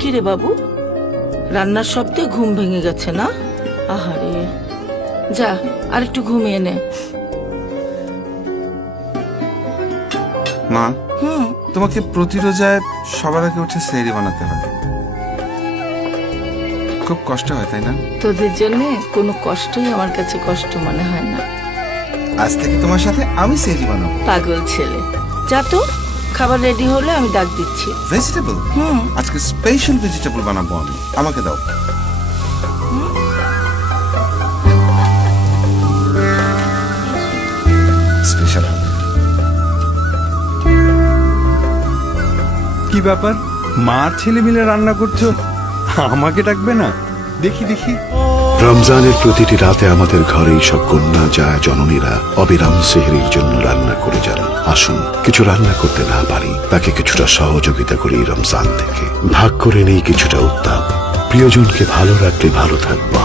কিরে বাবু, রান্নার শব্দে ঘুম ভেঙে গেছে না? আহারে, যা আর একটু ঘুমিয়ে নে। মা, তোমাকে প্রতি রোজায় সবার আগে উঠে সেহরি বানাতে হয়, খুব কষ্ট হয় তাই না? তোদের জন্য কোনো কষ্টই আমার কাছে কষ্ট মনে হয় না। আজ থেকে তোমার সাথে আমি সেহরি বানাবো। পাগল ছেলে, যা তো, খাবার রেডি হলে আমি ডাক দিচ্ছি। ভেজিটেবল? আজকে স্পেশাল ভেজিটেবল বানাবো আমি, আমাকে দাও। স্পেশাল হবে। কি ব্যাপার, মা আর ছেলে মিলে রান্না করছো, আমাকে ডাকবে না? দেখি দেখি। রমজানের প্রতিটি রাতে আমাদের ঘরে সব কন্যা যায় জননীরা অবিরাম সেহরির জন্য রান্না করে যান। আসুন, কিছু রান্না করতে না পারি তাকে কিছুটা সহযোগিতা করি রমজান থেকে, ভাগ করে নেই কিছুটা উত্তাপ। প্রিয়জনকে ভালো রাখলে ভালো থাকবো।